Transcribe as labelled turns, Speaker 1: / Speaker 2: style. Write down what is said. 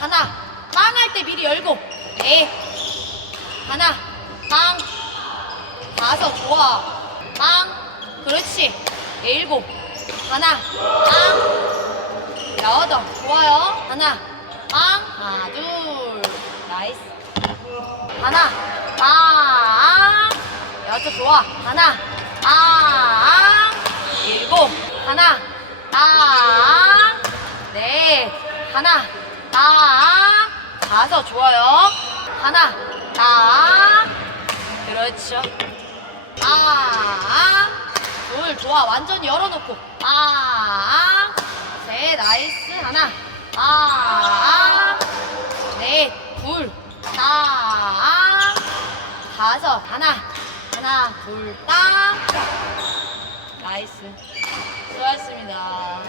Speaker 1: 하나 빵할 때 미리 열고. 넷 하나 빵. 다섯 좋아. 빵. 그렇지. 네, 일곱. 하나 빵. 여덟. 좋아요. 하나 빵. 하나 둘. 나이스. 하나 빵. 여섯. 좋아. 하나 빵. 일곱. 하나 빵네. 하나. 빵, 다섯 좋아요. 하나, 빵, 그렇죠. 빵, 둘 좋아. 완전히 열어놓고 빵, 셋 나이스 하나, 빵, 넷, 둘, 빵, 다섯 하나, 하나, 둘, 빵, 나이스. 수고하셨습니다.